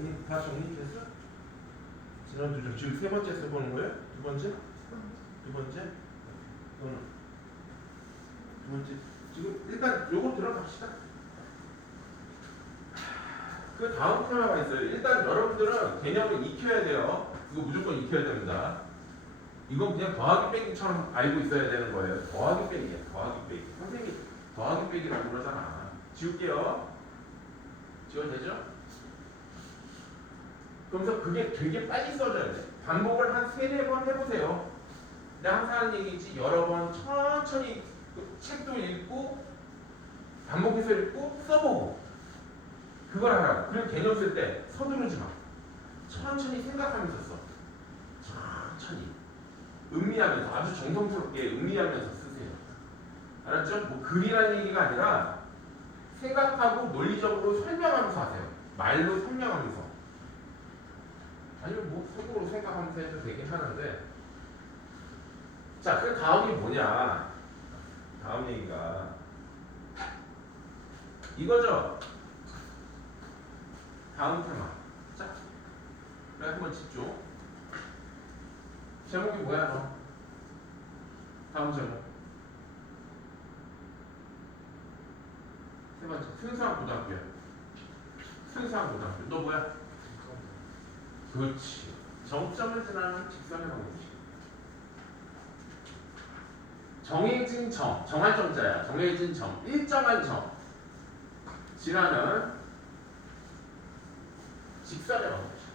응, 다 정리됐어? 지난 두 점. 지금 세 번째 써보는 거예요? 두 번째? 두 번째? 너는? 두 번째. 지금 일단 요거 들어갑시다. 그 다음 테마가 있어요. 일단 여러분들은 개념을 익혀야 돼요. 이거 무조건 익혀야 됩니다. 이건 그냥 더하기 빼기처럼 알고 있어야 되는 거예요. 더하기 빼기야. 더하기 빼기. 선생님이 더하기 빼기라고 그러잖아. 지울게요. 지워도 되죠? 그러면서 그게 되게 빨리 써져야 돼. 반복을 한 세네 번 해보세요. 내가 항상 하는 얘기지 여러 번 천천히 그 책도 읽고 반복해서 읽고 써보고 그걸 하라고. 그리고 개념 쓸 때 서두르지 마. 천천히 생각하면서 써. 천천히. 음미하면서 아주 정성스럽게 음미하면서 쓰세요. 알았죠? 뭐 글이라는 얘기가 아니라 생각하고 논리적으로 설명하면서 하세요. 말로 설명하면서. 아니면 뭐 속으로 생각하면서 해도 되긴 하는데. 자, 그 다음이 뭐냐? 다음 얘기가 이거죠. 다음 테마. 자, 그래 한번 집중. 제목이 뭐야 너? 다음 제목. 세 번째 순수한 고등학교야. 순수한 고등학교. 너 뭐야? 그렇지. 정점을 지나는 직선의 방법이지. 정해진 점, 정한 점자야. 정해진 점, 일정한 점. 지나는 직선의 방법이지.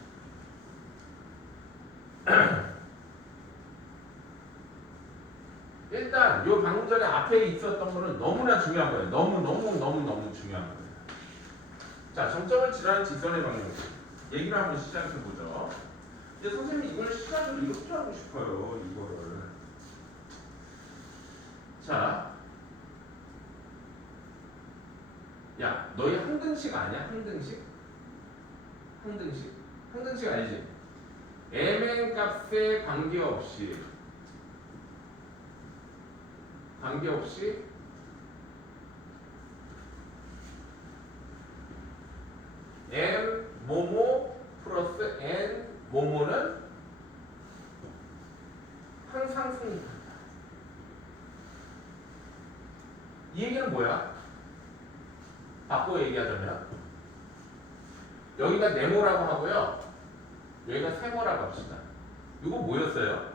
일단 요 방금 전에 앞에 있었던 거는 너무나 중요한 거예요. 너무 너무 너무 너무 중요한 거예요. 자, 정점을 지나는 직선의 방향. 얘기를 한번 시작해 보죠. 근데 선생님 이걸 시작을 이렇게 하고 싶어요. 이거를. 자, 야, 너희 항등식 아니야? 항등식? 항등식? 항등식 아니지? mn 값에 관계없이 관계없이 m 모모 플러스 n 모모는 항상 성립한다. 이 얘기는 뭐야? 바꿔 얘기하자면 여기가 네모라고 하고요. 여기가 세모라고 합시다. 이거 뭐였어요?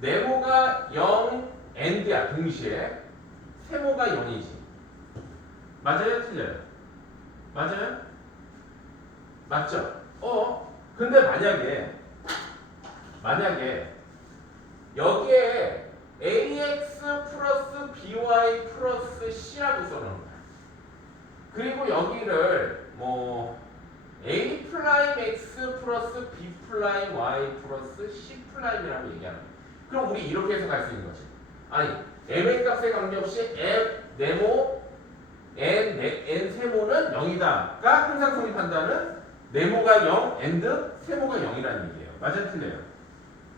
네모가 0, n드야 동시에 세모가 0이지. 맞아요? 틀려요? 맞아요? 맞죠? 어? 근데 만약에 만약에 여기에 ax 플러스 by 플러스 c라고 써놓은 거야. 그리고 여기를 뭐 a 프라임 x 플러스 b 프라임 y 플러스 c 프라임이라고 얘기하는 거야. 그럼 우리 이렇게 해석할 수 있는 거지. 아니 m의 값에 관계없이 m 네모 n 네, n 세모는 0이다가 항상 성립한다는 네모가 0 and 세모가 0이라는 얘기예요. 맞아 틀려요?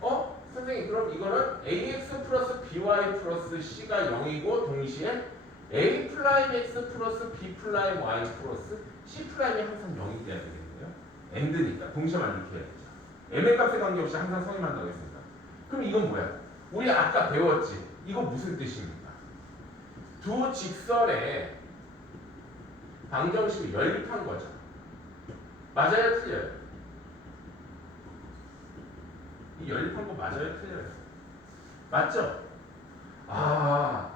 어? 선생님 그럼 이거는 ax 플러스 by 플러스 c가 0이고 동시에 a 프라임 x 플러스 b 프라임 y 플러스 c 프라임이 항상 0이 돼야 되겠네요. and니까 동시에만 이렇게 해야죠. m의 값에 관계없이 항상 성립한다고 했습니다. 그럼 이건 뭐야? 우리 아까 배웠지? 이거 무슨 뜻입니까? 두 직선의 방정식을 연립한 거죠. 맞아요, 틀려요? 이 연립한 거 맞아요, 틀려요? 맞죠? 아,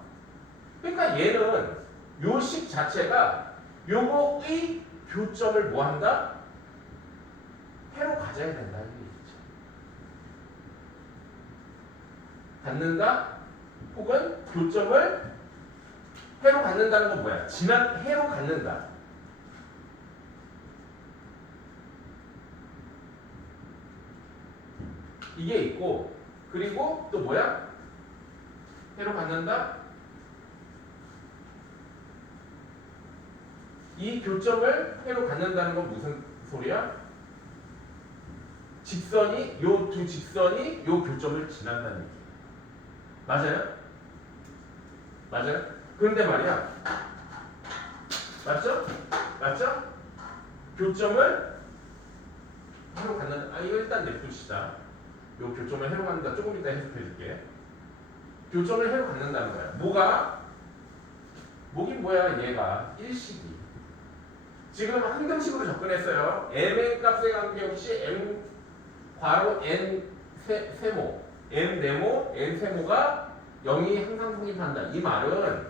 그러니까 얘는 요식 자체가 요거의 교점을 뭐 한다? 해로 가져야 된다는 얘기죠. 갖는다? 혹은 교점을 해로 갖는다는 건 뭐야? 지난 해로 갖는다. 이게 있고 그리고 또 뭐야? 해로 갖는다. 이 교점을 해로 갖는다는 건 무슨 소리야? 직선이 요 두 직선이 요 교점을 지난다는 얘기. 맞아요? 맞아요? 그런데 말이야. 맞죠? 맞죠? 교점을 해로 갖는 아 이거 일단 냅둡시다. 요 교점을 해로 갖는다. 조금 이따 해석해 줄게. 교점을 해로 갖는다는 거야. 뭐가? 뭐긴 뭐야 얘가 일식이. 지금 항등식으로 접근했어요. m의 값에 관계없이 m 괄호 n 세, 세모 m 네모 n 세모가 0이 항상 성립한다. 이 말은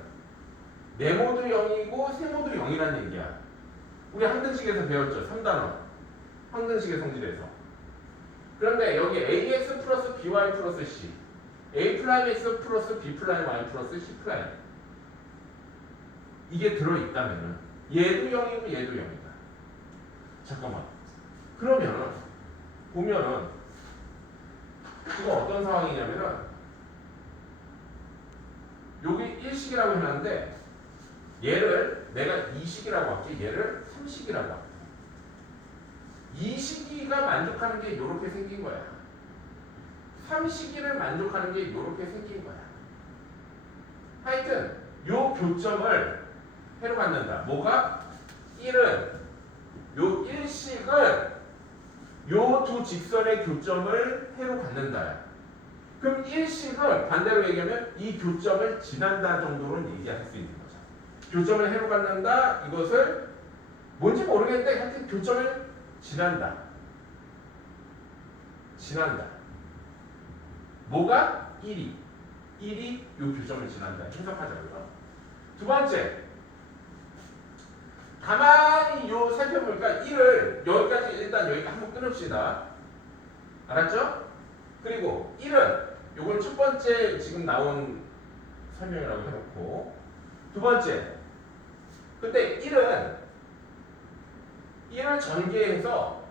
네모도 0이고 세모도 0이라는 얘기야. 우리 항등식에서 배웠죠. 3단원. 항등식의 성질에서. 그런데 여기 ax 플러스 by 플러스 c a 플라임 x 플러스 b 플라임 y 플러스 c 플라임 이게 들어있다면은 얘도 0이고 얘도 0이다. 잠깐만. 그러면은 보면은 이거 어떤 상황이냐면은 여기 1식이라고 해놨는데 얘를 내가 2식이라고 할게 얘를 3식이라고 할게 이 시기가 만족하는 게 이렇게 생긴 거야 3시기를 만족하는 게 이렇게 생긴 거야 하여튼 요 교점을 해로 갖는다 뭐가? 1은 요 1식을 요 두 직선의 교점을 해로 갖는다 그럼 1식은 반대로 얘기하면 이 교점을 지난다 정도로는 얘기할 수 있는 거죠. 교점을 해로 갖는다 이것을 뭔지 모르겠는데 하여튼 교점을 지난다. 지난다. 뭐가 1이 1이 요 교점을 지난다. 해석하자고요. 두 번째 가만히 요 살펴보니까 1을 여기까지 일단 여기가 한번 끊읍시다. 알았죠? 그리고 1은 요걸 첫 번째 지금 나온 설명이라고 해놓고 두 번째 근데 1은 1을 전개해서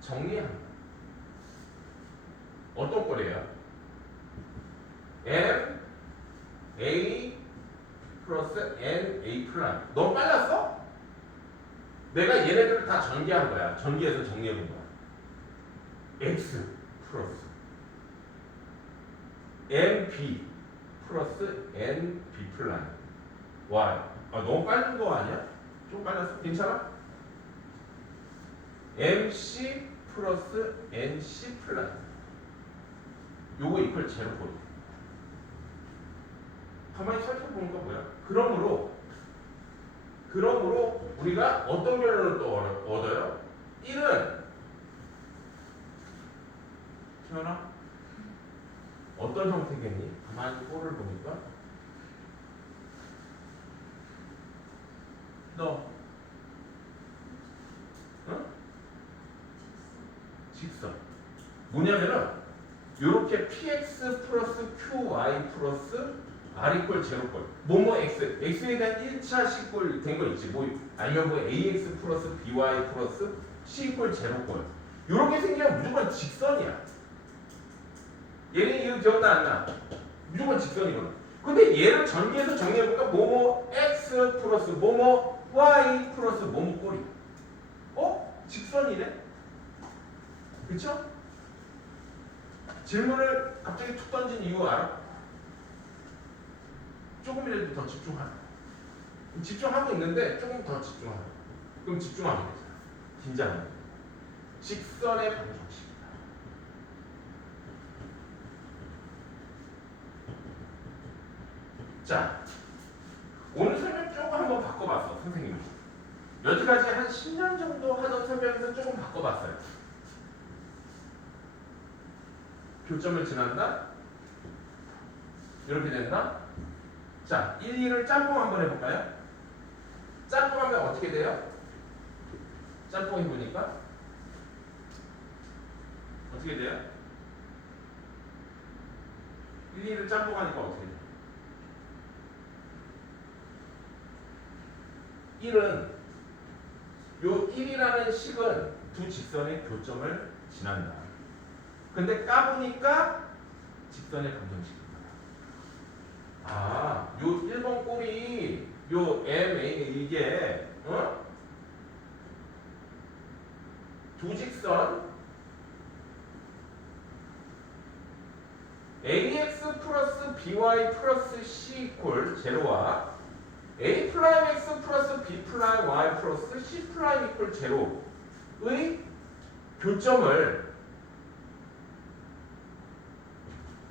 정리합니다. 어떤 꼴이에요? M A 플러스 N A 플라임 너무 빨랐어? 내가 얘네들을 다 전개한 거야. 전개해서 정리해 본 거야. x 플러스 nb 플러스 nb 플라임 y 아 너무 빠른 거 아니야? 좀 빨랐어? 괜찮아? mc 플러스 nc 플라임 요거 이퀄 제로 꼴 가만히 살펴보니까 뭐야? 그러므로 그러므로 우리가 어떤 결론을 또 얻어- 얻어요? 1은 태연아 어떤 형태겠니? 가만히 꼴을 보니까 너. 응? 직선 뭐냐면은 요렇게 px 플러스 qy 플러스 r 이퀄 제로꼴. 뭐뭐 x? X에 대한 1차 식 꼴 된 거 있지. 뭐 아니면 뭐 ax 플러스 by 플러스 c 이퀄 제로꼴. 요렇게 생기면 무조건 직선이야. 얘는 이거 기억나 안 나? 무조건 직선이거든. 근데 얘를 전개해서 정리해보니까? 뭐뭐 x 플러스 뭐뭐 y 플러스 뭐뭐 꼴이 어? 직선이네? 그쵸? 질문을 갑자기 툭 던진 이유 알아? 조금이라도 더 집중하라. 집중하고 있는데 조금 더 집중하라. 그럼 집중하게 되잖아. 긴장하게 돼. 직선의 방정식이다. 자, 오늘 설명 조금 한번 바꿔봤어, 선생님이. 여태까지 한 10년 정도 하던 설명에서 조금 바꿔봤어요. 교점을 지난다? 이렇게 된다? 자, 1, 2를 짬뽕 한번 해볼까요? 짬뽕 하면 어떻게 돼요? 짬뽕 해보니까 어떻게 돼요? 1, 2를 짬뽕 하니까 어떻게 돼요? 1은 요 1이라는 식은 두 직선의 교점을 지난다. 근데 까보니까 직선의 방정식입니다. 아, 요 1번 꼴이 요 M, A 이게 어? 두 직선 AX 플러스 BY 플러스 C 이퀄 제로와 A 플라임 X 플러스 B 플라임 y 플러스 c 플라이 이퀄 제로의 교점을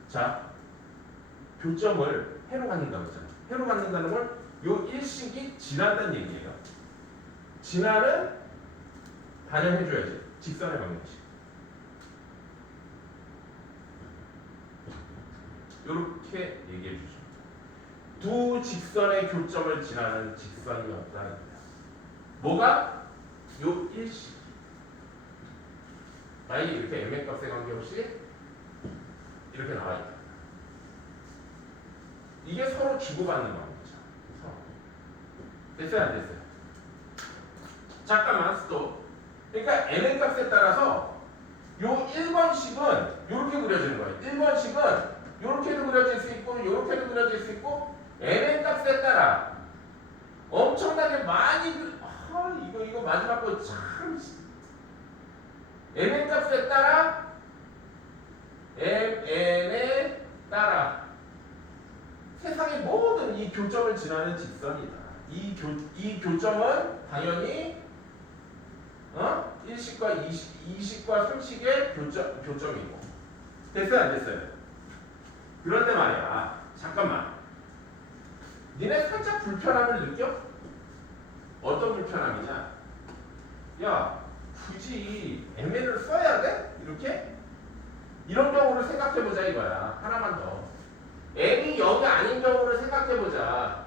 자 교점을 해로 갖는다고 했잖아. 해로 갖는다는 걸 요 일식이 지난다는 얘기예요. 지나는 반영해줘야지. 직선의 방정식. 이렇게 얘기해 주죠. 두 직선의 교점을 지나는 직선이었다. 뭐가? 요 일식. 만약에 이렇게 m의 값에 관계없이 이렇게 나와 있다. 이게 서로 주고받는 방법이죠. 서로. 됐어요, 안 됐어요? 잠깐만, 스톱. 그러니까 n의 값에 따라서 요 1번식은 이렇게 그려지는 거예요. 1번식은 이렇게도 그려질 수 있고 이렇게도 그려질 수 있고 n의 값에 따라 엄청나게 많이 그, 아, 이거 이거 마지막 거참 n의 값에 따라 mn에 따라 세상의 모든 이 교점을 지나는 직선이다. 이, 교, 이 교점은 당연히 어? 1식과 2식, 2식과 3식의 교점, 교점이고 됐어요 안 됐어요? 그런데 말이야 잠깐만 니네 살짝 불편함을 느껴? 어떤 불편함이냐 야 굳이 ML을 써야 돼? 이렇게? 이런 경우를 생각해보자 이거야 하나만 더 M이 0이 아닌 경우를 생각해보자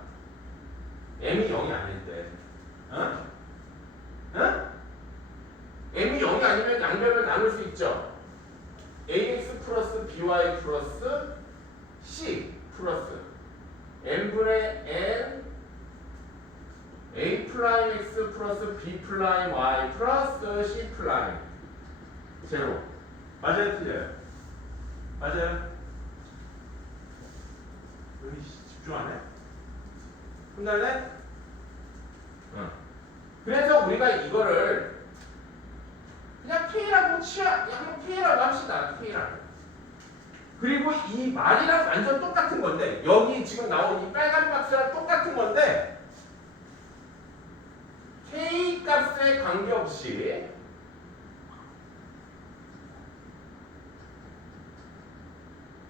M이 0이 아닐 때 어? 어? m이 0이 아니면 양변을 나눌 수 있죠. ax 플러스 by 플러스 c 플러스 n분의 n a 플라임 x 플러스 b 플라임 y 플러스 c 플라임 제로 맞아요 틀려요? 맞아요? 여기 집중 안 해? 끝날래? 응. 그래서 우리가 이거를 그냥 K라고 치아 한번 K라고 합시다. K라고. 그리고 이 말이랑 완전 똑같은 건데 여기 지금 나온 이 빨간 박스랑 똑같은 건데 K 값에 관계없이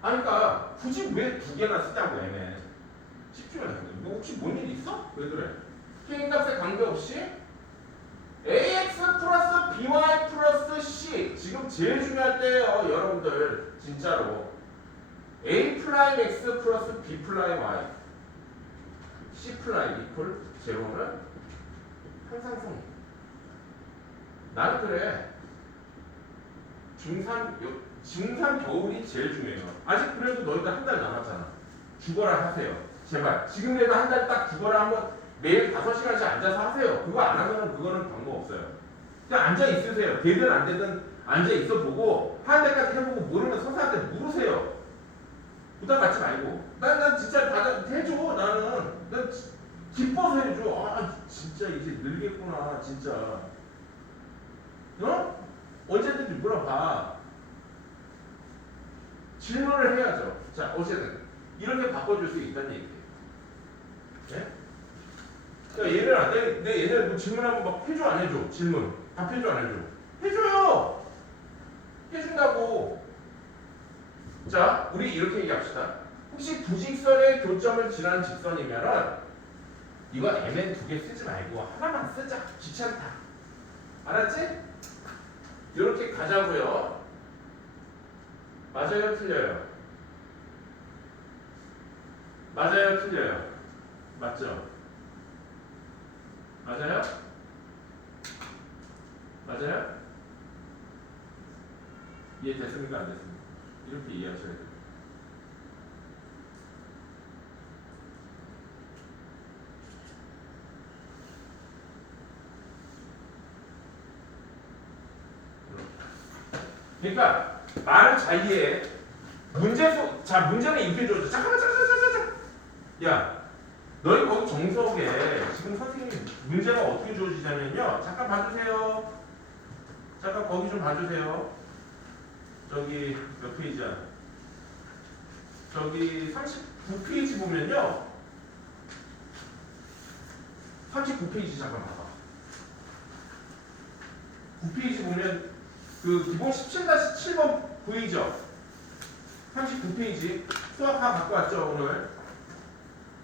아니 그러니까 굳이 왜 두 개나 쓰냐고 얘네 집중해 너 혹시 뭔 일 있어? 왜 그래? K 값에 관계없이 ax 플러스 by 플러스 c. 지금 제일 중요할 때예요 여러분들. 진짜로 a 플라임 x 플러스 b 플라임 y c 플라임 이퀄 제로는 항상성 나는 그래 중3 중3 겨울이 제일 중요해요 아직 그래도 너희들 한 달 남았잖아 죽어라 하세요 제발 지금이라도 한 달 딱 죽어라 한번 매일 5시간씩 앉아서 하세요. 그거 안 하면 그거는 방법 없어요. 그냥 앉아 있으세요. 되든 안 되든 앉아 있어 보고 한 달까지 해보고 모르면 선생한테 물으세요. 부담 갖지 말고. 난, 난 진짜 받아, 해줘. 나는. 난 지- 기뻐서 해줘. 아, 진짜 이제 늘겠구나. 진짜. 어? 언제든지 물어봐. 질문을 해야죠. 자, 어쨌든. 이렇게 바꿔줄 수 있다는 얘기예요. 네? 야 얘를 안 돼. 내 얘네 뭐 질문하면 막 해줘 안 해줘 질문 답해줘 안 해줘 해줘요 해준다고 자 우리 이렇게 얘기합시다 혹시 부직선의 교점을 지난 직선이면은 이거 mn 두 개 쓰지 말고 하나만 쓰자 귀찮다 알았지? 이렇게 가자고요 맞아요 틀려요 맞아요 틀려요 맞죠? 맞아요? 맞아요? 이해됐습니까? 안 됐습니까? 이렇게 이해하셔야 돼요. 그러니까 말을 잘 이해해. 문제수 자 문제는 이렇게 줘줘. 잠깐만 잠깐만 잠깐만. 야 너희 거기 정석에 지금 선생님 문제가 어떻게 주어지냐면요. 잠깐 봐주세요. 잠깐 거기 좀 봐주세요. 저기 몇 페이지야? 저기 39페이지 보면요. 39페이지 잠깐 봐봐. 9페이지 보면 그 기본 17-7번 보이죠? 39페이지 수학학 갖고 왔죠 오늘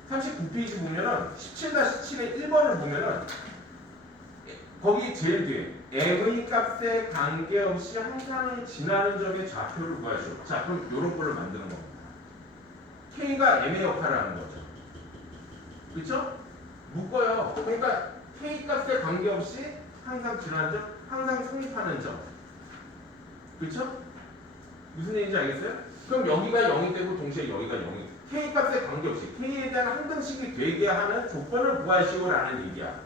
39페이지 보면은 17-7의 1번을 보면은 거기 제일 뒤에 m의 값에 관계없이 항상 지나는 점의 좌표를 구하시오 자 그럼 이런 걸로 만드는 겁니다 k가 m의 역할을 하는 거죠 그쵸? 묶어요 그러니까 k 값에 관계없이 항상 지나는 점 항상 성립하는 점 그쵸? 무슨 얘기인지 알겠어요? 그럼 여기가 0이 되고 동시에 여기가 0이 k 값에 관계없이 k에 대한 항등식이 되게 하는 조건을 구하시오라는 얘기야.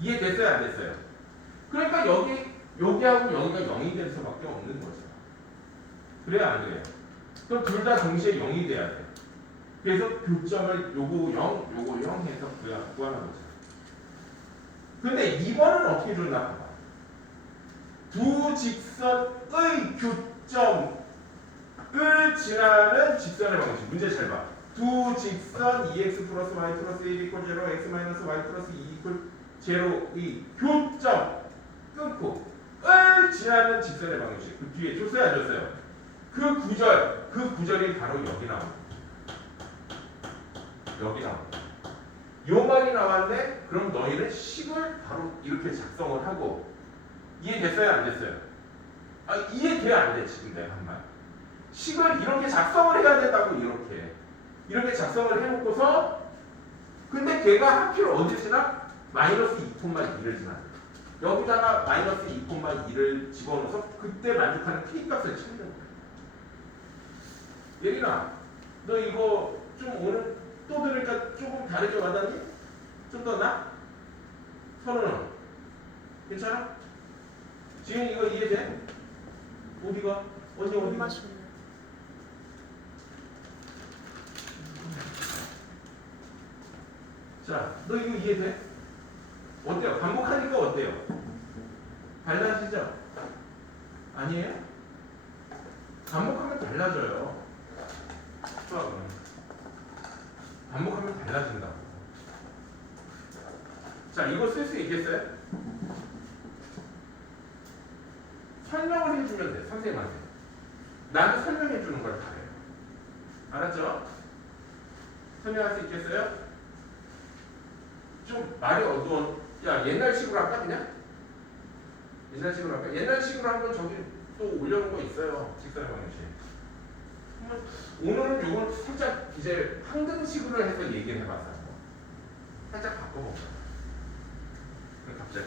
이해됐어요? 안 됐어요? 그러니까 여기 여기하고 여기가 0이 될 수밖에 없는 거죠. 그래요? 안 그래요? 그럼 둘 다 동시에 0이 돼야 돼. 그래서 교점을 요거 0, 요거 0 해서 구하, 구하는 거죠. 근데 2번은 어떻게 줬나 봐봐. 두 직선의 교점을 지나는 직선의 방식. 문제 잘 봐. 두 직선 2x 플러스 y 플러스 1 이퀄 0, x 마이너스 y 플러스 2 이퀄 0의 교점 끊고 을 지나는 직선의 방식. 그 뒤에 줬어요 안 줬어요? 그 구절, 그 구절이 바로 여기 나옵니다. 여기 나옵니다. 요 말이 나왔는데 그럼 너희는 식을 바로 이렇게 작성을 하고 이해됐어요 안 됐어요? 아 이해돼야 안돼 지금 내가 한 말. 식을 이렇게 작성을 해야 된다고 이렇게 이렇게 작성을 해놓고서 근데 걔가 하필 어디 지나? 마이너스 2콤마2를 지나 여기다가 마이너스 2콤마2를 집어넣어서 그때 만족하는 K값을 찾는 거야 예린아 너 이거 좀 오늘 또 들으니까 조금 다르게 와닿니? 좀 더 나? 선우는? 괜찮아? 지금 이거 이해돼? 어디가? 언제 어디가? 자, 너 이거 이해돼? 어때요? 반복하니까 어때요? 달라지죠? 아니에요? 반복하면 달라져요. 수학은. 반복하면 달라진다고. 자, 이거 쓸 수 있겠어요? 설명을 해주면 돼, 선생님한테. 나도 설명해 주는 걸 바래요. 알았죠? 설명할 수 있겠어요? 좀 말이 어두운 야 옛날식으로 할까 그냥? 옛날식으로 할까? 옛날식으로 한번 저기 또 올려놓은 거 있어요 직선의 방식 한번 오늘은 이걸 살짝 이제 항등식으로 해서 얘기를 해봤어 살짝 바꿔볼까 갑자기